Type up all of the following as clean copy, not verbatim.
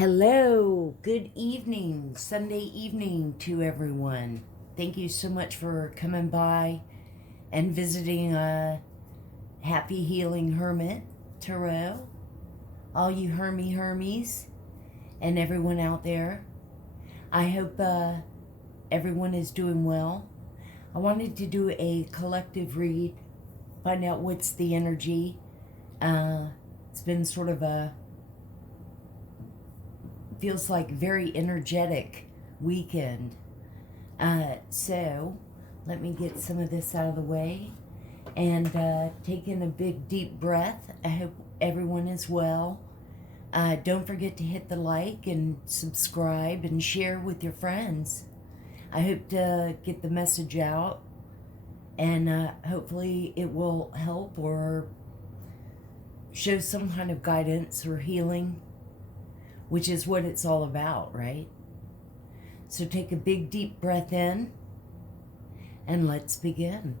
Hello, good evening, Sunday evening to everyone. Thank you so much for coming by and visiting Happy Healing Hermit Tarot. All you Hermies and everyone out there. I hope everyone is doing well. I wanted to do a collective read, find out what's the energy. It's been sort of feels like very energetic weekend. So let me get some of this out of the way and take in a big deep breath. I hope everyone is well. Don't forget to hit the like and subscribe and share with your friends. I hope to get the message out, and hopefully it will help or show some kind of guidance or healing, which is what it's all about, right? So take a big deep breath in and let's begin.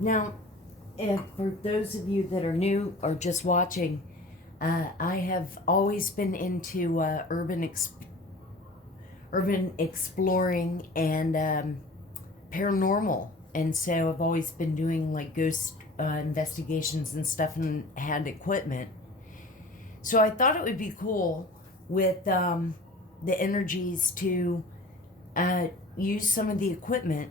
Now, if for those of you that are new or just watching, I have always been into urban exploring and paranormal, and so I've always been doing like ghost investigations and stuff, and had equipment. So I thought it would be cool with the energies to use some of the equipment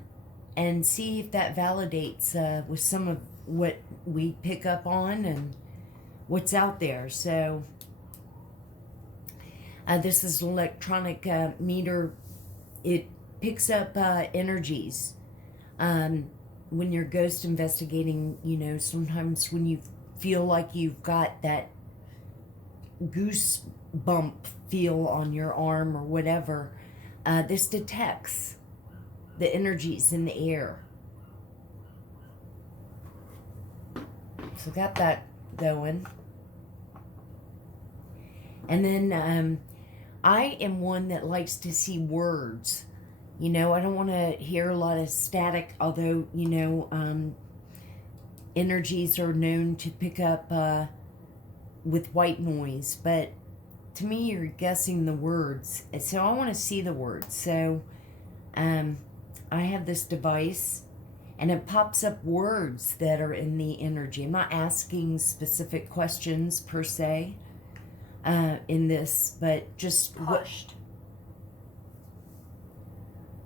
and see if that validates with some of what we pick up on and what's out there. So this is an electronic meter. It picks up energies. When you're ghost investigating, you know, sometimes when you feel like you've got that goose bump feel on your arm or whatever, this detects the energies in the air. So got that going. And then I am one that likes to see words. You know, I don't want to hear a lot of static, although, you know, energies are known to pick up with white noise. But to me, you're guessing the words. So I want to see the words. So I have this device, and it pops up words that are in the energy. I'm not asking specific questions per se in this, but just pushed,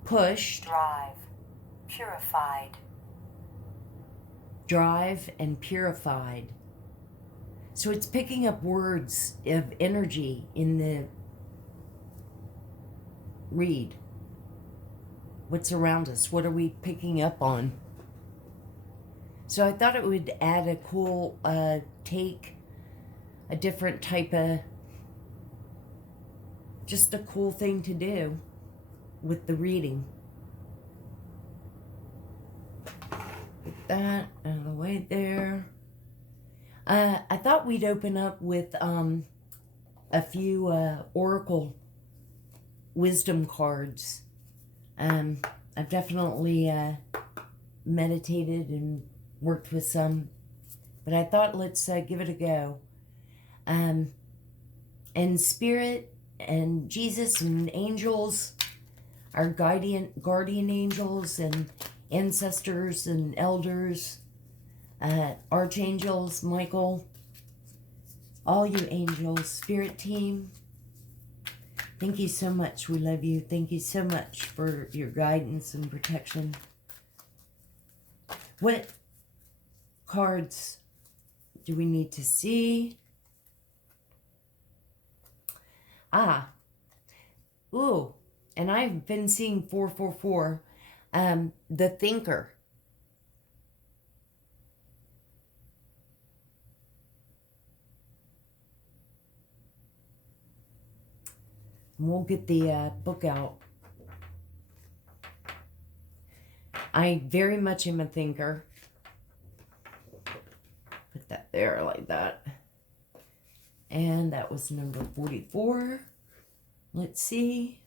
pushed, drive, purified, drive, and purified. So it's picking up words of energy in the read. What's around us? What are we picking up on? So I thought it would add a cool take, a different type of, just a cool thing to do with the reading. Get that out of the way there. I thought we'd open up with a few oracle wisdom cards. I've definitely meditated and worked with some, but I thought let's give it a go. And Spirit and Jesus and angels, our guardian angels and ancestors and elders, archangels, Michael, all you angels, spirit team, thank you so much. We love you. Thank you so much for your guidance and protection. What cards do we need to see? Ooh, and I've been seeing 444, the thinker. And we'll get the book out. I very much am a thinker. Put that there like that. And that was number 44. Let's see.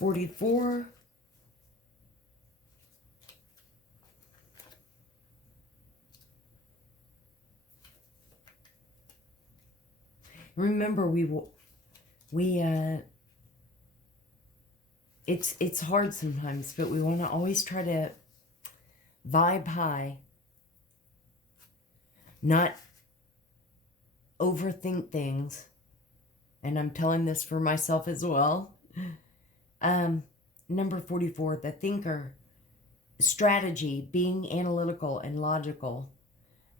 $44. Remember, it's hard sometimes, but we want to always try to vibe high, not overthink things. And I'm telling this for myself as well. Number 44, the thinker, strategy, being analytical and logical.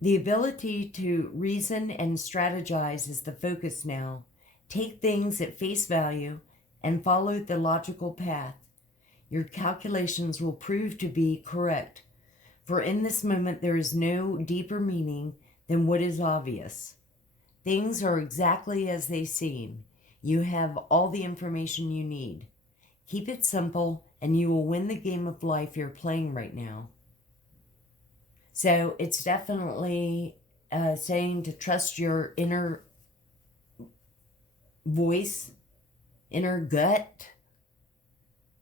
The ability to reason and strategize is the focus now. Take things at face value and follow the logical path. Your calculations will prove to be correct, for in this moment there is no deeper meaning than what is obvious. Things are exactly as they seem. You have all the information you need. Keep it simple and you will win the game of life you're playing right now. So it's definitely saying to trust your inner voice, inner gut.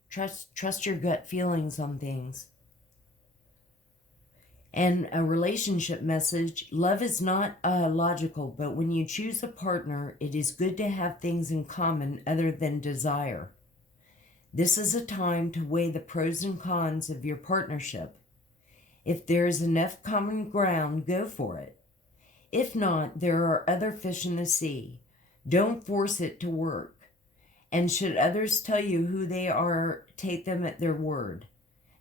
Trust your gut feelings on things. And a relationship message, love is not logical, but when you choose a partner, it is good to have things in common other than desire. This is a time to weigh the pros and cons of your partnership. If there is enough common ground, go for it. If not, there are other fish in the sea. Don't force it to work. And should others tell you who they are, take them at their word.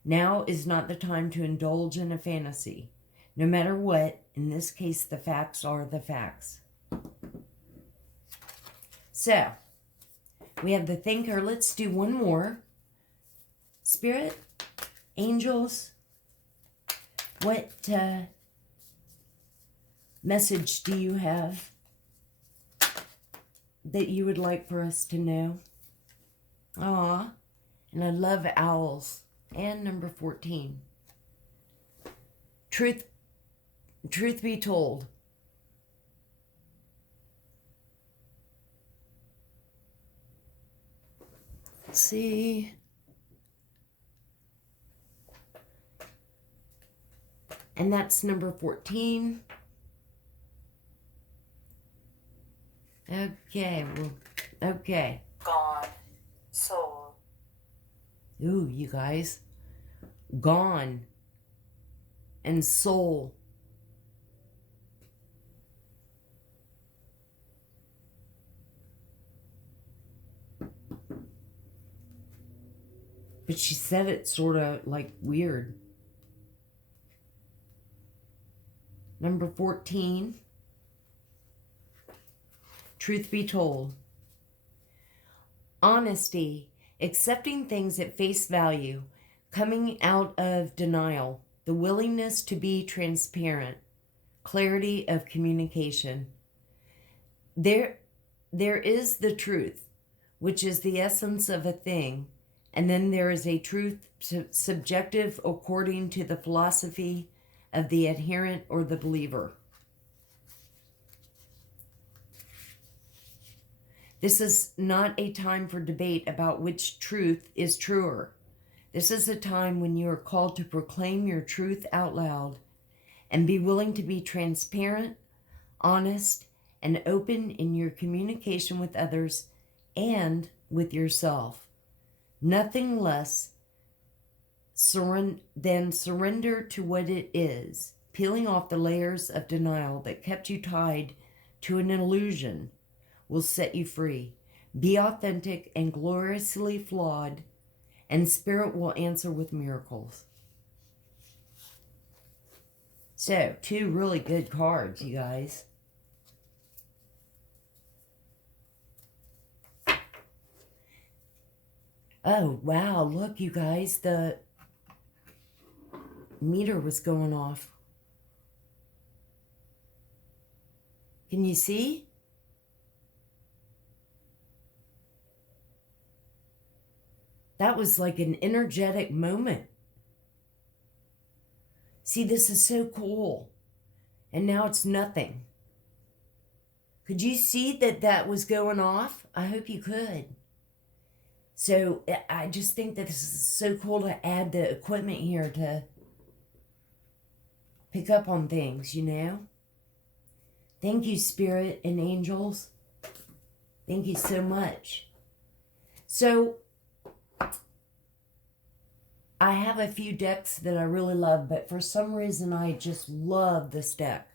Now is not the time to indulge in a fantasy. No matter what, in this case, the facts are the facts. So, we have the thinker. Let's do one more. Spirit, angels, what message do you have that you would like for us to know? Aw, and I love owls. And number 14. Truth be told. Let's see. And that's number 14. Okay, well, okay. God, soul. Ooh, you guys. Gone. And soul. But she said it sort of like weird. Number 14. Truth be told. Honesty. Accepting things at face value. Coming out of denial. The willingness to be transparent. Clarity of communication. There is the truth, which is the essence of a thing. And then there is a truth subjective according to the philosophy of the adherent or the believer. This is not a time for debate about which truth is truer. This is a time when you are called to proclaim your truth out loud and be willing to be transparent, honest, and open in your communication with others and with yourself. Nothing less than surrender to what it is, peeling off the layers of denial that kept you tied to an illusion will set you free. Be authentic and gloriously flawed, and Spirit will answer with miracles. So, 2 really good cards, you guys. Oh, wow, look, you guys, meter was going off. Can you see? That was like an energetic moment. See, this is so cool. And now it's nothing. Could you see that that was going off? I hope you could. So I just think that this is so cool to add the equipment here to pick up on things, you know? Thank you, Spirit and angels. Thank you so much. So I have a few decks that I really love, but for some reason I just love this deck.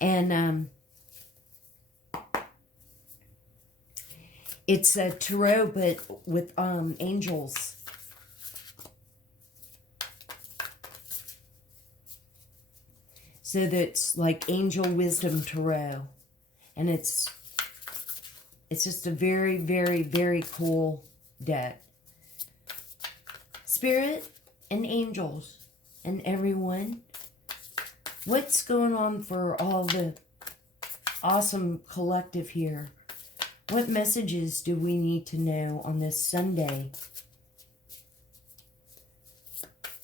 And it's a tarot, but with angels. So that's like Angel Wisdom Tarot. And it's just a very, very, very cool deck. Spirit and angels and everyone, what's going on for all the awesome collective here? What messages do we need to know on this Sunday?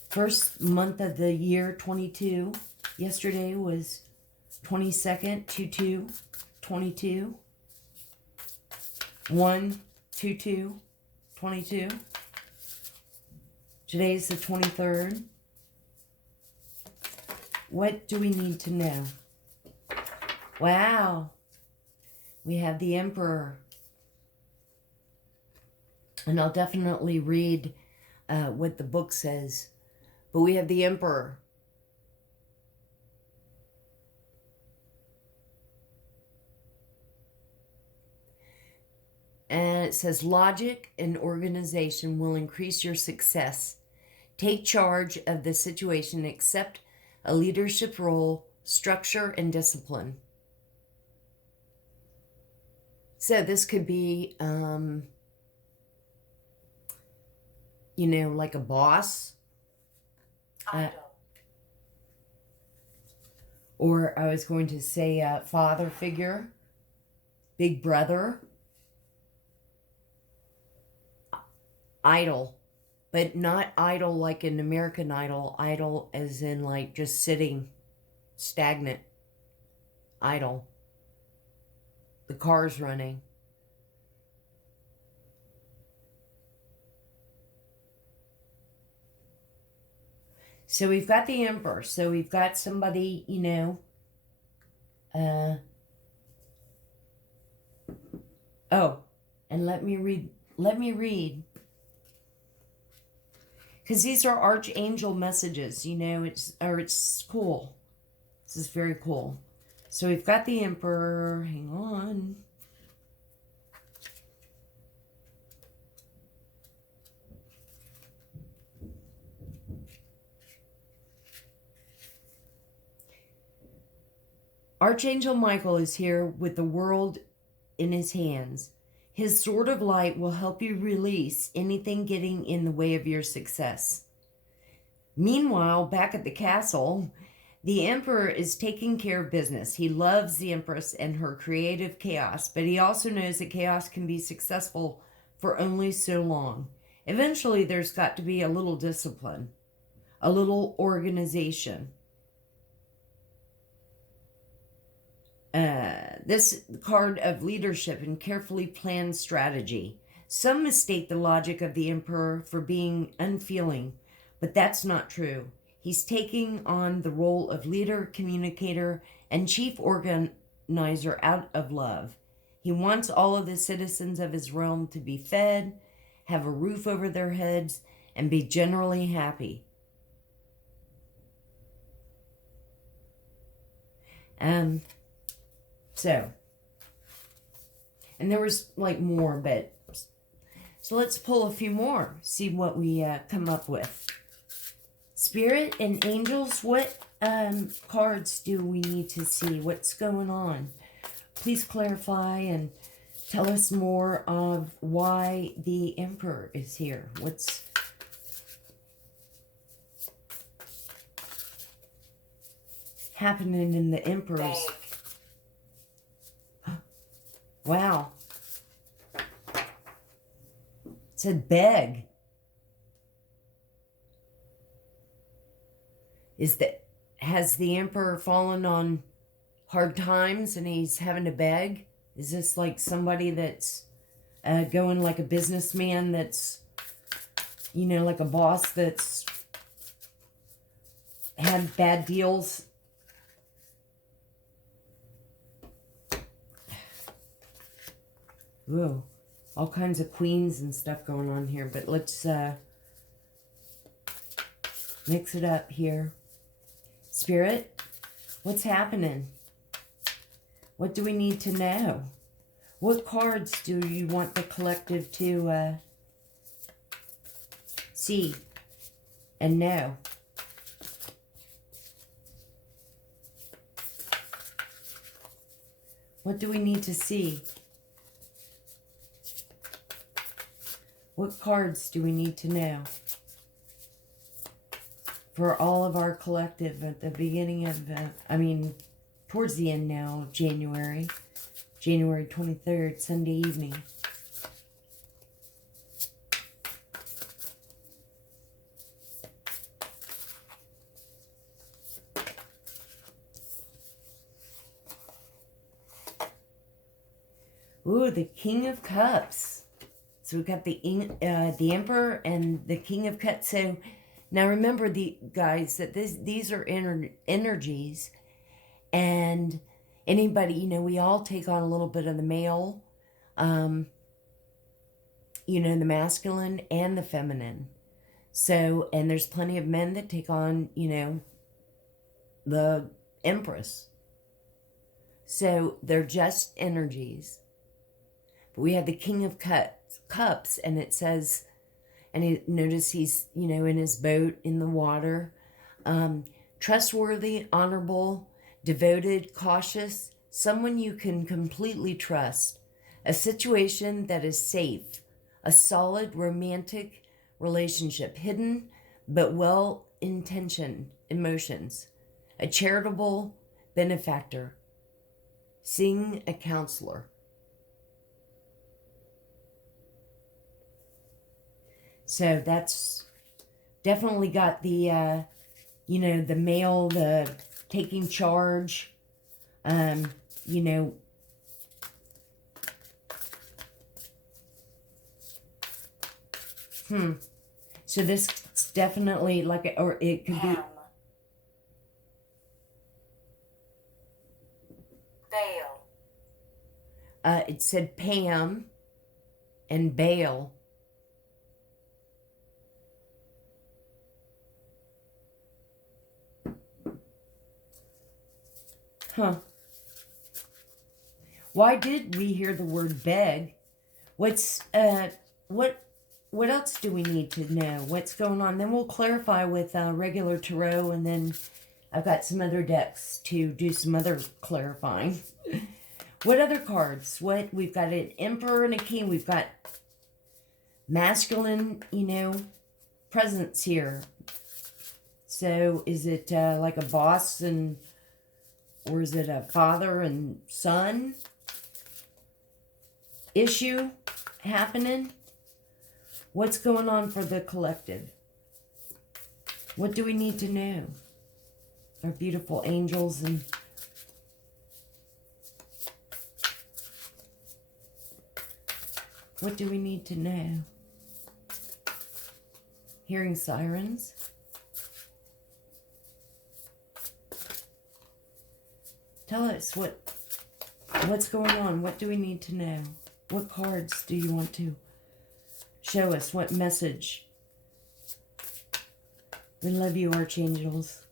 First month of the year, 22. Yesterday was 22nd, 22, 22. 1, 2, 2, 22. Today's the 23rd. What do we need to know? Wow. We have the Emperor. And I'll definitely read what the book says. But we have the Emperor. And it says, logic and organization will increase your success. Take charge of the situation. Accept a leadership role, structure, and discipline. So this could be, you know, like a boss. Or I was going to say father figure, big brother. Idle, but not idle like an American Idol. Idle as in like just sitting stagnant. Idle. The car's running. So we've got the Emperor. So we've got somebody, you know, oh, and let me read. Because these are Archangel Messages, you know, it's cool. This is very cool. So we've got the Emperor. Hang on. Archangel Michael is here with the world in his hands. His sword of light will help you release anything getting in the way of your success. Meanwhile, back at the castle, the Emperor is taking care of business. He loves the Empress and her creative chaos, but he also knows that chaos can be successful for only so long. Eventually, there's got to be a little discipline, a little organization. This card of leadership and carefully planned strategy. Some mistake the logic of the Emperor for being unfeeling, but that's not true. He's taking on the role of leader, communicator, and chief organizer out of love. He wants all of the citizens of his realm to be fed, have a roof over their heads, and be generally happy. So, and there was like more, but so let's pull a few more, see what we come up with. Spirit and angels, what cards do we need to see? What's going on? Please clarify and tell us more of why the Emperor is here. happening in the Emperor's. beg, Wow. It said beg. Has the Emperor fallen on hard times and he's having to beg? Is this like somebody that's going like a businessman that's, you know, like a boss that's had bad deals? Whoa, all kinds of queens and stuff going on here, but let's mix it up here. Spirit, what's happening? What do we need to know? What cards do you want the collective to see and know? What do we need to see? What cards do we need to know? For all of our collective at the beginning of, towards the end now of January 23rd, Sunday evening. Ooh, the King of Cups. So we've got the Emperor and the King of Cups. So now remember, the guys, that these are energies, and anybody, you know, we all take on a little bit of the male, you know, the masculine and the feminine. So, and there's plenty of men that take on, you know, the Empress. So they're just energies. But we have the King of Cups, and it says, and notice he's, you know, in his boat in the water. Trustworthy, honorable, devoted, cautious, someone you can completely trust. A situation that is safe. A solid romantic relationship. Hidden but well-intentioned emotions. A charitable benefactor. Seeing a counselor. So that's definitely got the, you know, the male, the taking charge, you know. So this is definitely like, or it could be. Bail. It said Pam and Bail. Huh. Why did we hear the word beg? What's what else do we need to know? What's going on? Then we'll clarify with regular tarot, and then I've got some other decks to do some other clarifying. What other cards? What we've got an Emperor and a King. We've got masculine, you know, presence here. So is it like a boss and, or is it a father and son issue happening? What's going on for the collective? What do we need to know? Our beautiful angels, and what do we need to know? Hearing sirens. Tell us what's going on. What do we need to know? What cards do you want to show us? What message? We love you, archangels.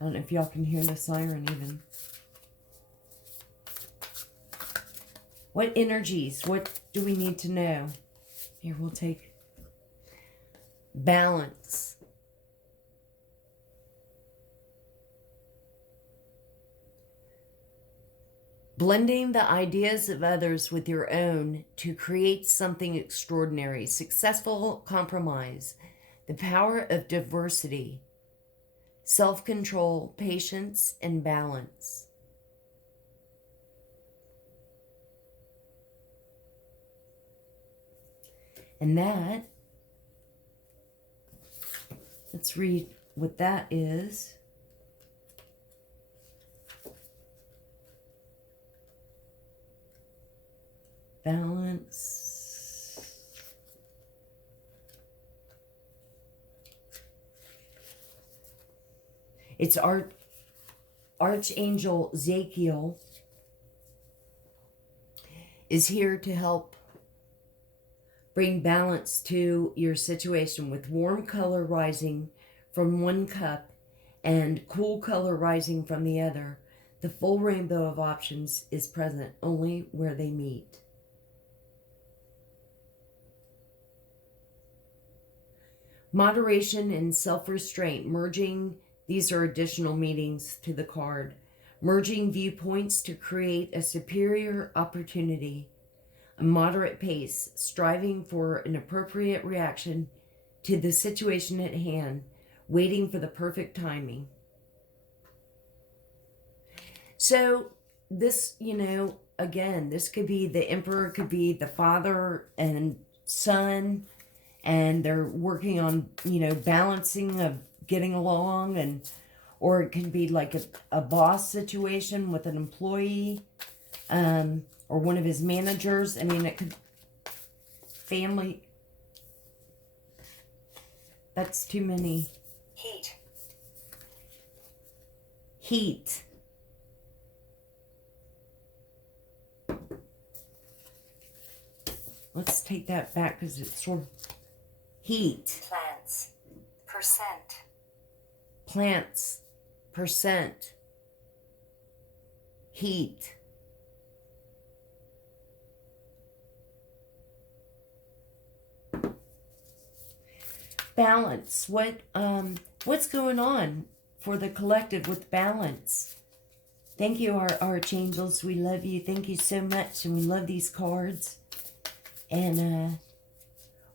I don't know if y'all can hear the siren even. What energies? What do we need to know? Here, we'll take balance. Blending the ideas of others with your own to create something extraordinary. Successful compromise. the power of diversity, self-control, patience, and balance. And that, let's read what that is. Balance. It's Archangel Ezekiel is here to help bring balance to your situation with warm color rising from one cup and cool color rising from the other. The full rainbow of options is present only where they meet. Moderation and self-restraint, merging, these are additional meanings to the card. Merging viewpoints to create a superior opportunity. A moderate pace, striving for an appropriate reaction to the situation at hand, waiting for the perfect timing. So this, again, this could be the emperor, could be the father and son, and they're working on, balancing of getting along, and or it could be like a boss situation with an employee, or one of his managers. I mean, it could family. That's too many. Heat. Let's take that back because it's sort of heat. Plants. Percent. Plants. Percent. Heat. Balance. What's going on for the collective with balance? Thank you, our archangels. We love you. Thank you so much, and we love these cards. And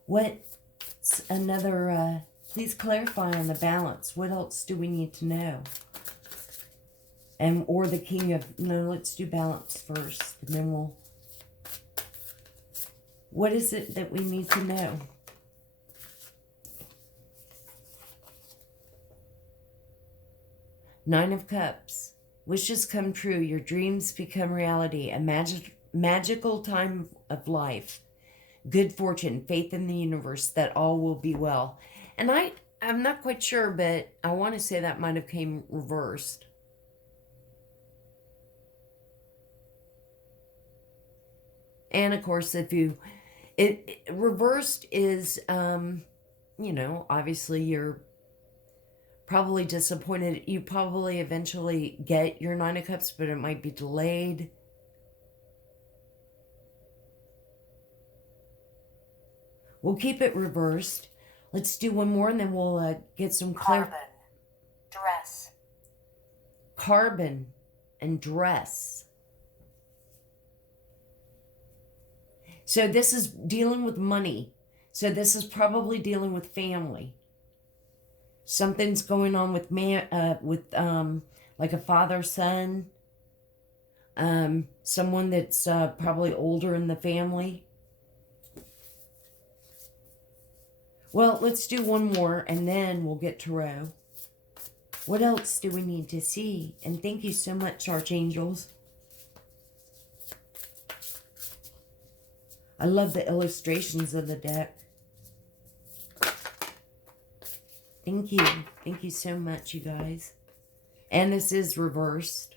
what's another? Please clarify on the balance. What else do we need to know? Or the king of, no, let's do balance first, and then we'll. What is it that we need to know? Nine of Cups. Wishes come true. Your dreams become reality. A magical time of life. Good fortune. Faith in the universe that all will be well. And I'm not quite sure, but I want to say that might have came reversed. And of course, if it reversed is, obviously you're probably disappointed. You probably eventually get your Nine of Cups, but it might be delayed. We'll keep it reversed. Let's do one more and then we'll get some Carbon. Dress. Carbon and dress. So this is dealing with money. So this is probably dealing with family. Something's going on with like a father-son. Someone that's probably older in the family. Well, let's do one more and then we'll get tarot. What else do we need to see? And thank you so much, archangels. I love the illustrations of the deck. Thank you. Thank you so much, you guys. And this is reversed.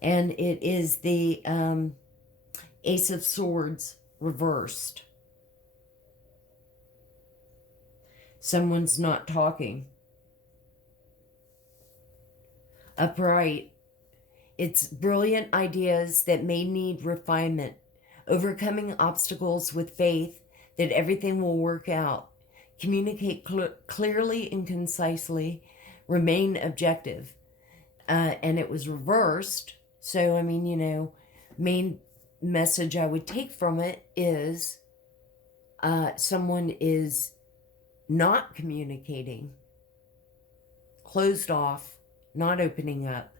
And it is the Ace of Swords reversed. Someone's not talking. Upright. It's brilliant ideas that may need refinement. Overcoming obstacles with faith that everything will work out. Communicate clearly and concisely. Remain objective. And it was reversed. So, I mean, main message I would take from it is someone is not communicating, closed off, not opening up.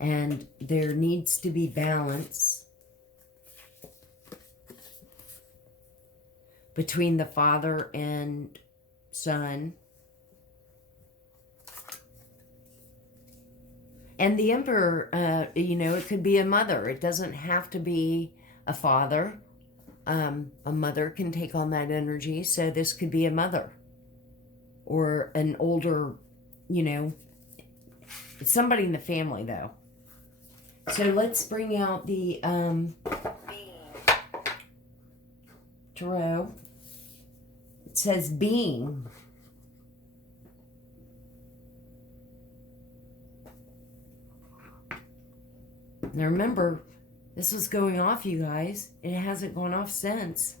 And there needs to be balance between the father and son. And the Emperor, it could be a mother. It doesn't have to be a father. A mother can take on that energy. So this could be a mother or an older, it's somebody in the family though. So let's bring out the tarot. It says being. Now remember, this was going off, you guys. It hasn't gone off since.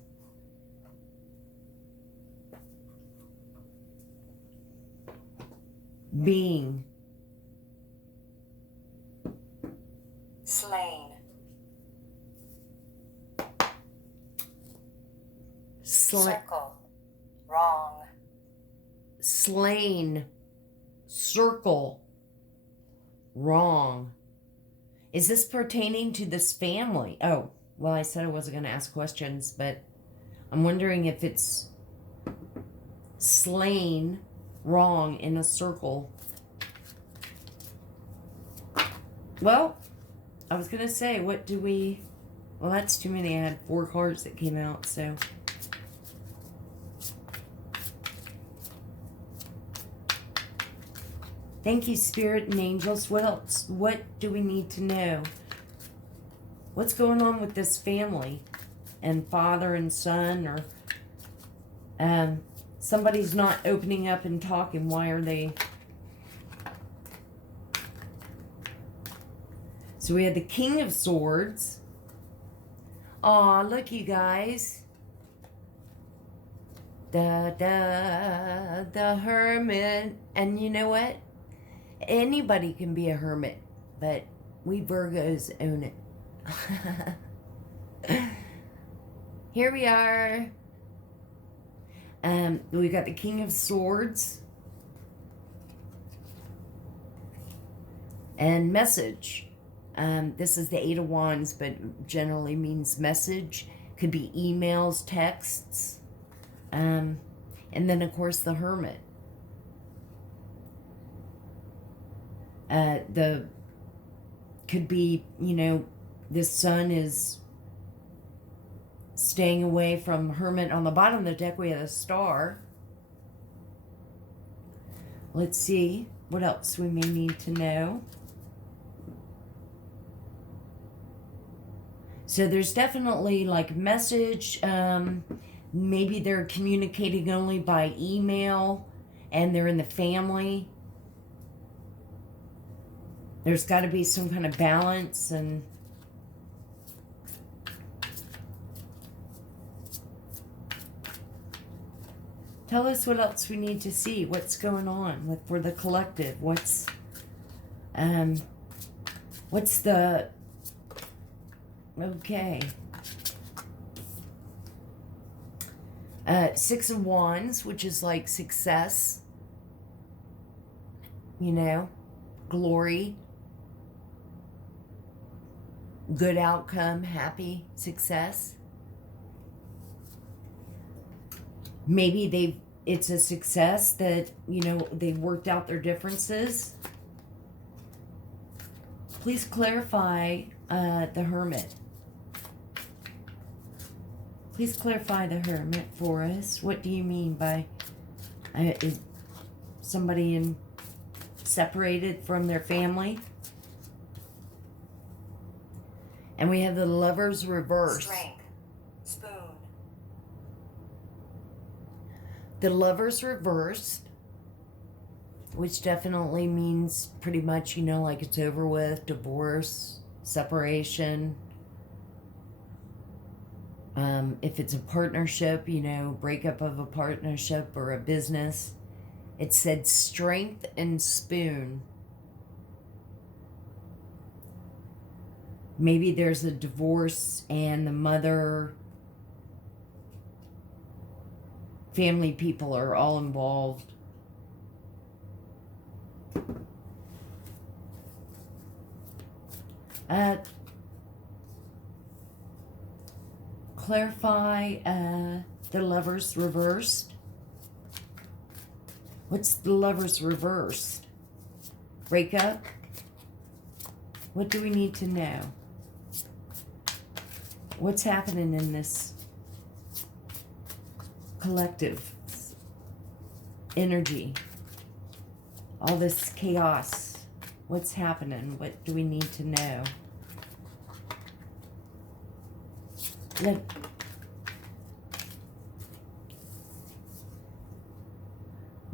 Being. Slain. Circle. Wrong. Slain. Circle. Wrong. Is this pertaining to this family? Oh, well, I said I wasn't going to ask questions, but I'm wondering if it's slain wrong in a circle. Well, I was going to say, what do we... Well, that's too many. I had 4 cards that came out, so... Thank you, Spirit and Angels. What else? What do we need to know? What's going on with this family? And father and son, or... somebody's not opening up and talking. Why are they... So we had the King of Swords. Aw, look, you guys. The Hermit. And you know what? Anybody can be a hermit, but we Virgos own it. Here we are. We got the King of Swords. And message. This is the 8 of Wands, but generally means message. Could be emails, texts. And then, of course, the Hermit. Could be, this sun is staying away from Hermit. On the bottom of the deck, we have a star. Let's see what else we may need to know. So there's definitely like message. Maybe they're communicating only by email and they're in the family. There's got to be some kind of balance and tell us what else we need to see. What's going on for the collective? What's the... Okay. 6 of Wands, which is like success. Glory. Good outcome, happy, success. Maybe it's a success that, they've worked out their differences. Please clarify the Hermit. Please clarify the Hermit for us. What do you mean by is somebody separated from their family? And we have the Lovers reverse. Strength. Spoon. The Lovers reversed, which definitely means pretty much, like it's over with, divorce, separation. If it's a partnership, breakup of a partnership or a business. It said strength and spoon. Maybe there's a divorce and the mother family people are all involved. Clarify the Lovers reversed. What's the Lovers reversed? Breakup? What do we need to know? What's happening in this collective energy? All this chaos. What's happening? What do we need to know?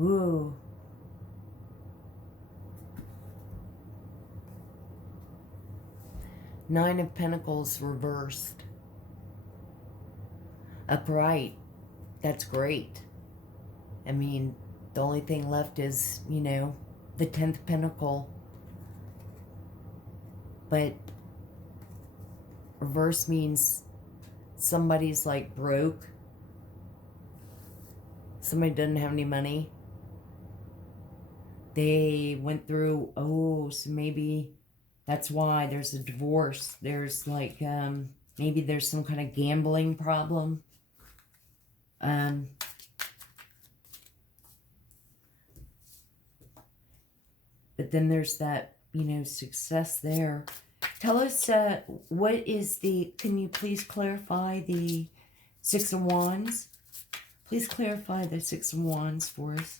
Ooh. Nine of Pentacles reversed. Upright. That's great. I mean, the only thing left is, you know, the 10th Pentacle. But reverse means somebody's like broke. Somebody doesn't have any money. They went through, so maybe that's why there's a divorce. There's like, maybe there's some kind of gambling problem. But then there's that, you know, success there. Tell us, what is the, can you please clarify the Six of Wands? Please clarify the Six of Wands for us.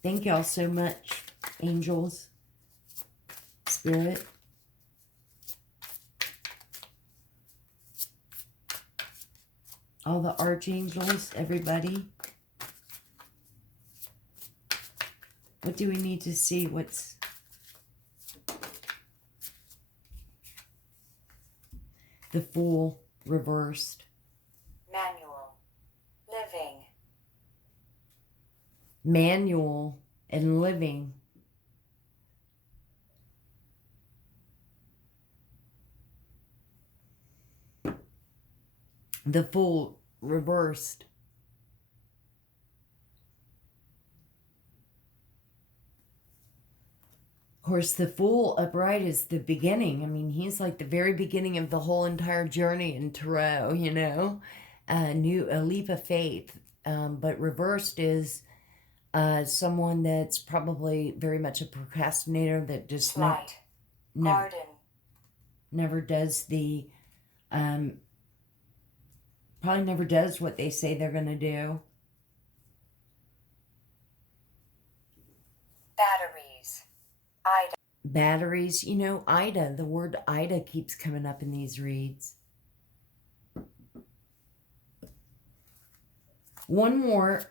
Thank y'all so much, angels, spirit. All the archangels, everybody. What do we need to see? What's the Fool reversed? Manual. Living. Manual and living. The Fool reversed. Of course, the Fool upright is the beginning. I mean, he's like the very beginning of the whole entire journey in Tarot, you know. A leap of faith. But reversed is someone that's probably very much a procrastinator that just Garden. never does the, probably never does what they say they're going to do. Batteries. Ida. Batteries, you know, Ida, the word Ida keeps coming up in these reads. One more,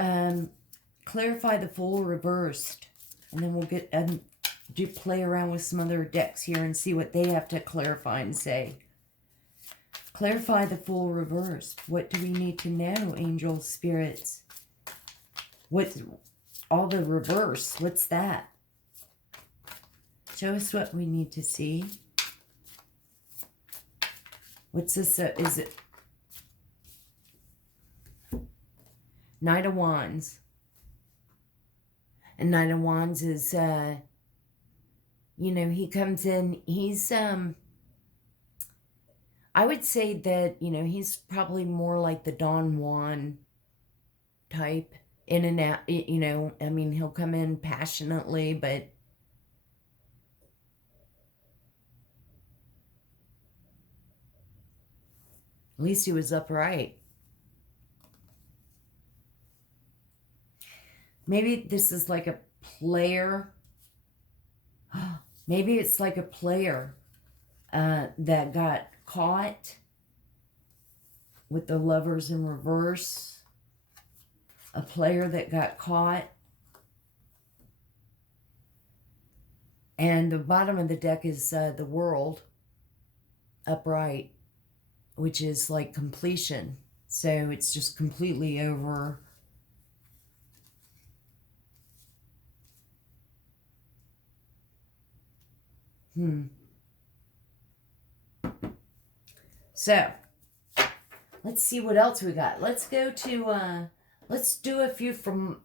clarify the Fool reversed, and then we'll get play around with some other decks here and see what they have to clarify and say. Clarify the Fool reversed. What do we need to know, angels, spirits? What's all the reverse? What's that? Show us what we need to see. What's this? Is it Knight of Wands? And Knight of Wands is, you know, he comes in, he's, I would say that, you know, he's probably more like the Don Juan type, in and out, you know, I mean, he'll come in passionately, but at least he was upright. Maybe this is like a player. Maybe it's like a player that got caught with the Lovers in reverse. A player that got caught. And the bottom of the deck is the World upright, which is like completion. So it's just completely over. So Let's see what else we got. Let's go to, let's do a few from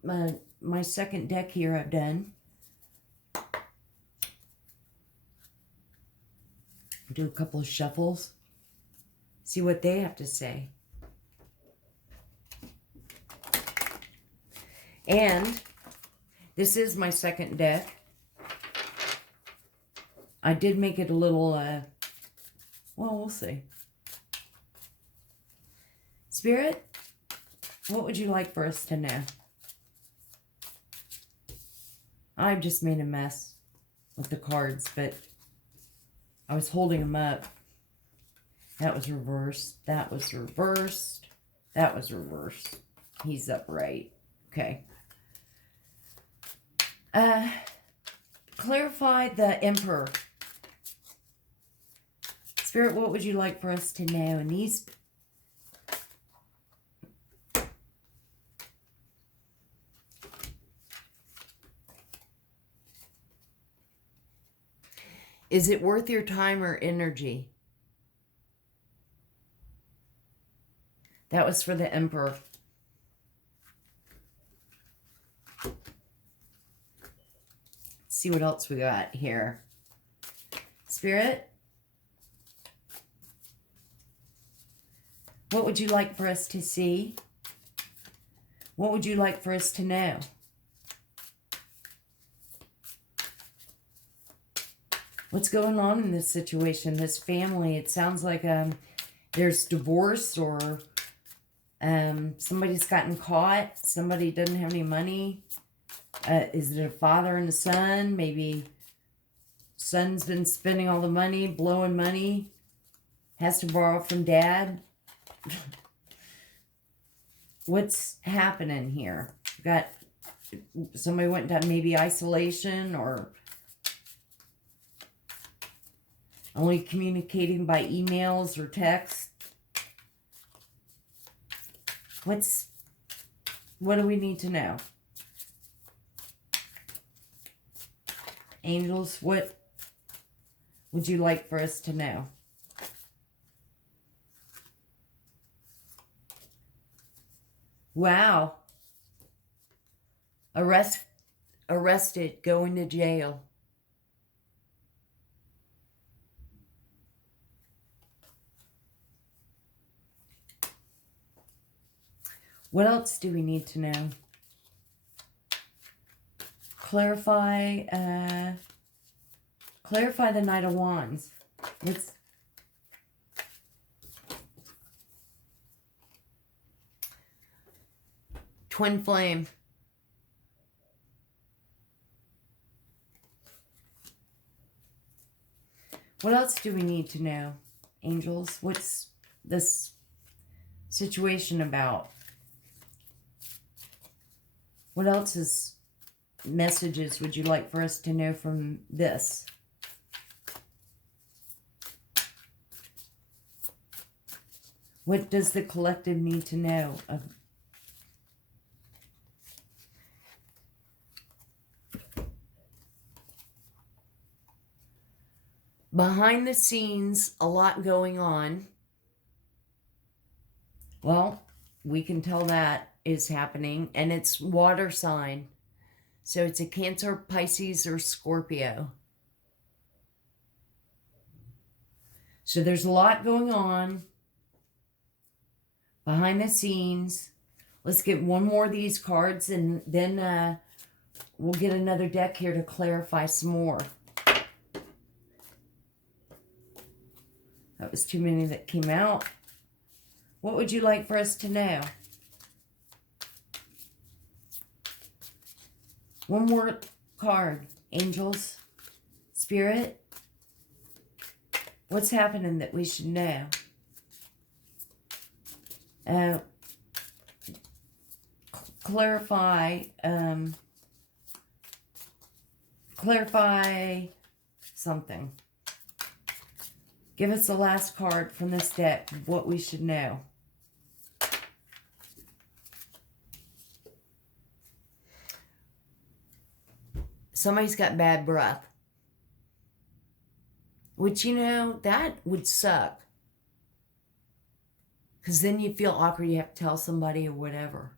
my second deck here I've done. Do a couple of shuffles. See what they have to say. And this is my second deck. I did make it a little, well, we'll see. Spirit, what would you like for us to know? I've just made a mess with the cards, but I was holding them up. That was reversed. That was reversed. That was reversed. He's upright. Okay. Clarify the Emperor. Spirit, what would you like for us to know? And these... Is it worth your time or energy? That was for the Emperor. Let's see what else we got here. Spirit, what would you like for us to see? What would you like for us to know? What's going on in this situation, this family? It sounds like there's divorce, or somebody's gotten caught. Somebody doesn't have any money. Is it a father and a son? Maybe son's been spending all the money, blowing money, has to borrow from dad. What's happening here? Got somebody went to maybe isolation, or only communicating by emails or text. What do we need to know? Angels, what would you like for us to know? Wow. Arrested, going to jail. What else do we need to know? Clarify the Knight of Wands. Let's Twin Flame. What else do we need to know, angels? What's this situation about? What else is messages would you like for us to know from this? What does the collective need to know of? Behind the scenes, a lot going on. Well, we can tell that is happening, and it's water sign. So it's a Cancer, Pisces, or Scorpio. So there's a lot going on behind the scenes. Let's get one more of these cards, and then we'll get another deck here to clarify some more. That was too many that came out. What would you like for us to know? One more card. Angels, Spirit, what's happening that we should know? Clarify something. Give us the last card from this deck, what we should know. Somebody's got bad breath. Which, you know, that would suck. Because then you feel awkward. You have to tell somebody or whatever.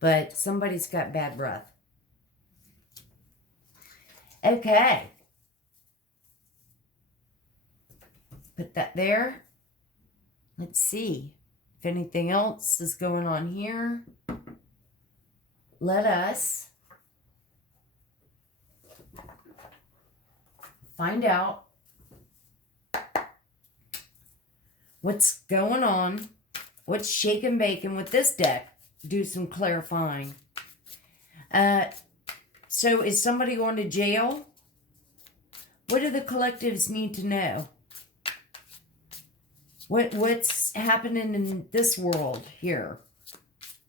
But somebody's got bad breath. Okay. Put that there. Let's see if anything else is going on here. Let us find out what's going on, what's shaking bacon with this deck. Do some clarifying. So is somebody going to jail? What do the collectives need to know? What's happening in this world here?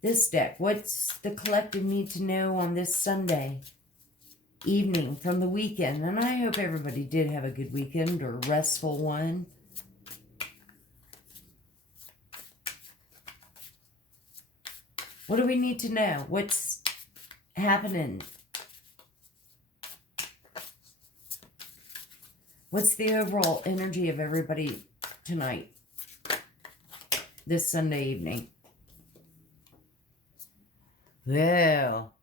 This deck. What's the collective need to know on this Sunday evening from the weekend? And I hope everybody did have a good weekend or a restful one. What do we need to know? What's happening? What's the overall energy of everybody tonight? This Sunday evening. Well,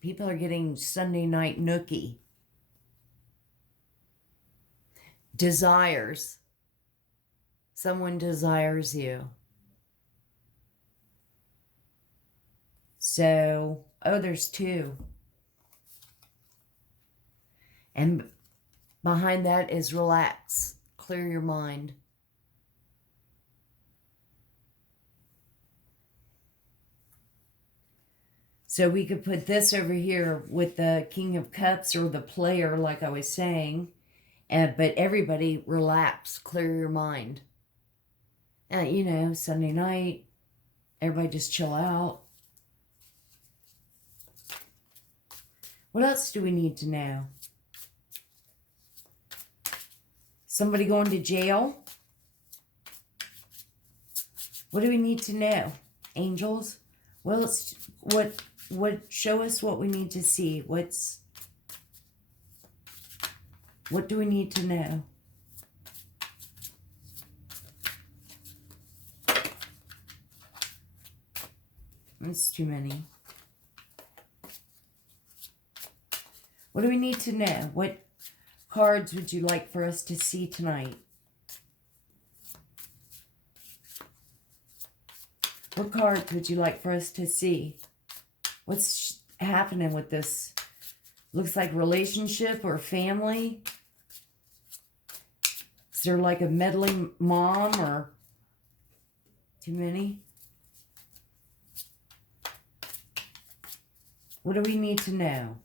people are getting Sunday night nookie. Desires. Someone desires you. So, oh, there's two. And behind that is relax. Clear your mind. So we could put this over here with the King of Cups or the player, like I was saying. But everybody relax, clear your mind. You know, Sunday night, everybody just chill out. What else do we need to know? Somebody going to jail? What do we need to know? Angels? Well, it's what show us what we need to see. What do we need to know? That's too many. What do we need to know? What cards would you like for us to see tonight? What cards would you like for us to see? What's happening with this? Looks like relationship or family. Is there like a meddling mom or too many? What do we need to know?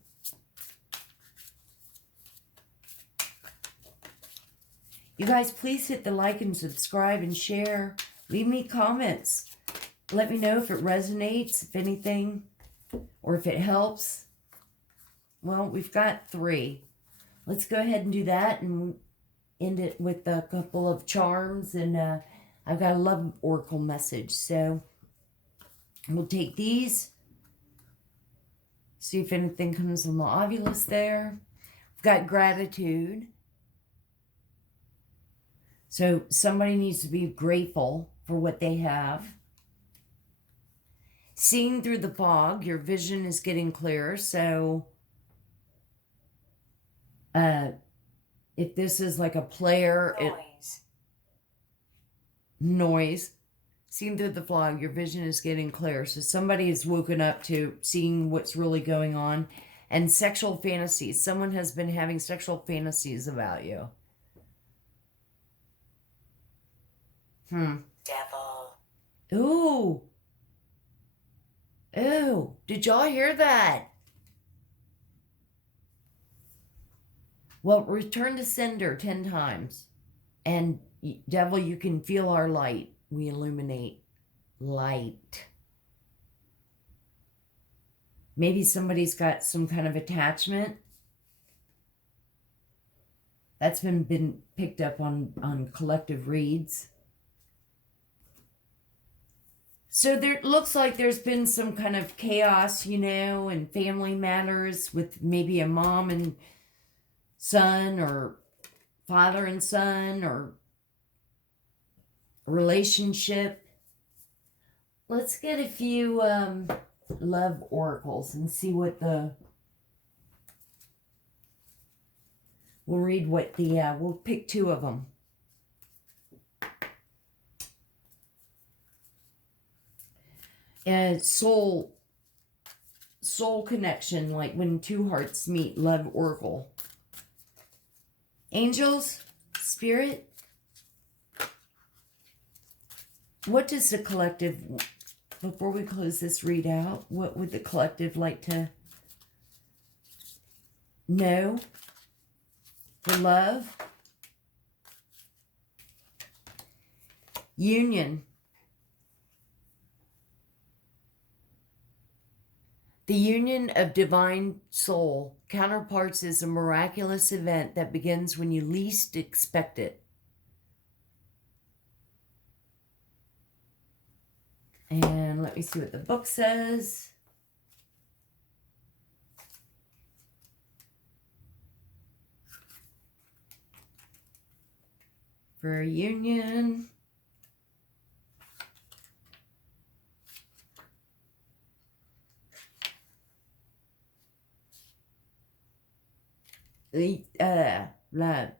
You guys, please hit the like and subscribe and share. Leave me comments. Let me know if it resonates, if anything, or if it helps. Well, we've got 3. Let's go ahead and do that and end it with a couple of charms. And I've got a love oracle message. So we'll take these. See if anything comes on the ovulus there. We've got gratitude. So somebody needs to be grateful for what they have. Seeing through the fog, your vision is getting clearer. So if this is like a player, noise. Seeing through the fog, your vision is getting clear. So somebody is woken up to seeing what's really going on. And sexual fantasies. Someone has been having sexual fantasies about you. Devil. Ooh. Ooh. Did y'all hear that? Well, return to sender 10 times. And devil, you can feel our light. We illuminate light. Maybe somebody's got some kind of attachment. That's been picked up on collective reads. So there looks like there's been some kind of chaos, you know, in family matters with maybe a mom and son or father and son or a relationship. Let's get a few love oracles and see what we'll read what we'll pick 2 of them. And soul connection, like when 2 hearts meet, love oracle. Angels, spirit, what does the collective, before we close this readout, what would the collective like to know for love? Union. The union of divine soul counterparts is a miraculous event that begins when you least expect it. And let me see what the book says. For a union.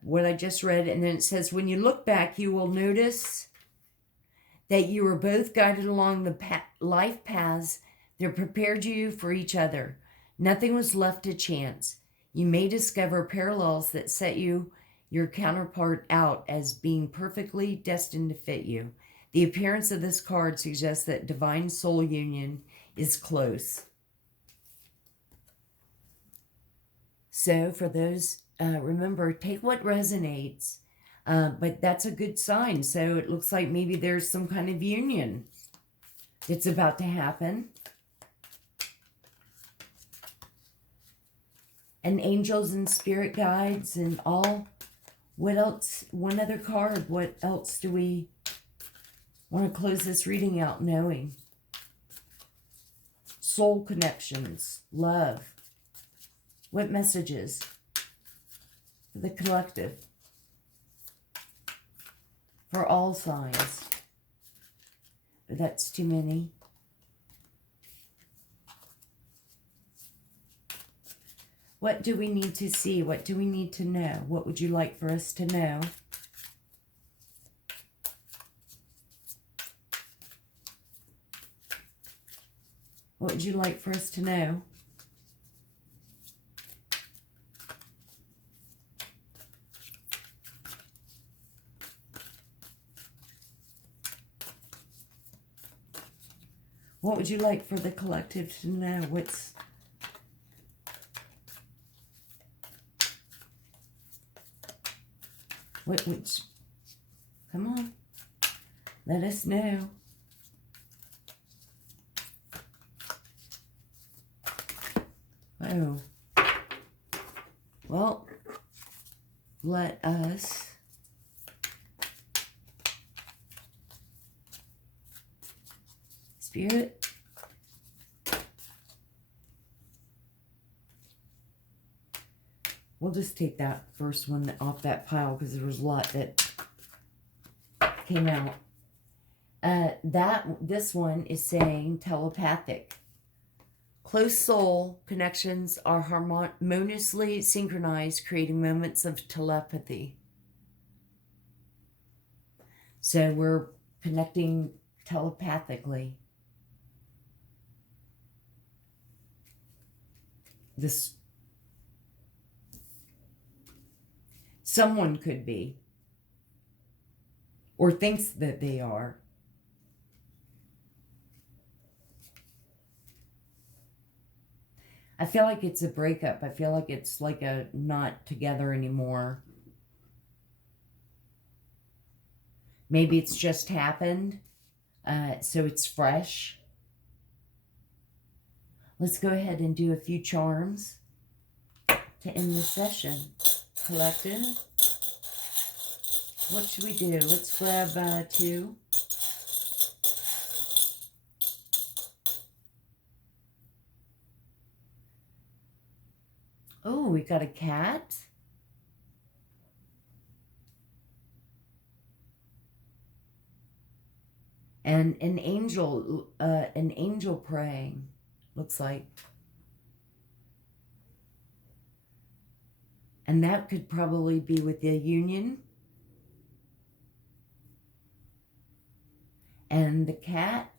What I just read, and then it says, when you look back, you will notice that you were both guided along the life paths that prepared you for each other. Nothing was left to chance. You may discover parallels that set your counterpart out as being perfectly destined to fit you. The appearance of this card suggests that divine soul union is close. So for those, remember, take what resonates. But that's a good sign. So it looks like maybe there's some kind of union that's about to happen. And angels and spirit guides and all. What else? One other card. What else do we want to close this reading out knowing? Soul connections. Love. What messages for the collective? For all signs. But that's too many. What do we need to see? What do we need to know? What would you like for us to know? What would you like for us to know? What would you like for the collective to know? Come on. Let us know. Oh. Well, let us Spirit, we'll just take that first one off that pile because there was a lot that came out. This one is saying telepathic. Close soul connections are harmoniously synchronized, creating moments of telepathy. So we're connecting telepathically. Someone could be, or thinks that they are. I feel like it's a breakup. I feel like it's like a not together anymore. Maybe it's just happened, so it's fresh. Let's go ahead and do a few charms to end the session. Collective. What should we do? Let's grab 2. Oh, we got a cat. And an angel praying, looks like. And that could probably be with the union. And the cat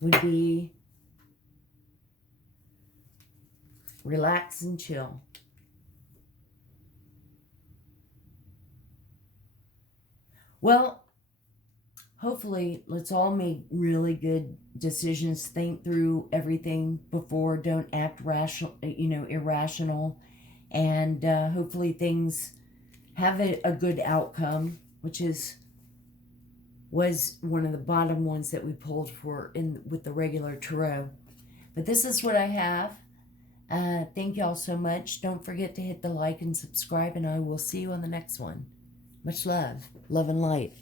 would be relax and chill. Well, hopefully, let's all make really good decisions. Think through everything before. Don't act irrational. And hopefully things have a good outcome, which was one of the bottom ones that we pulled for with the regular tarot. But this is what I have. Thank y'all so much. Don't forget to hit the like and subscribe, and I will see you on the next one. Much love. Love and light.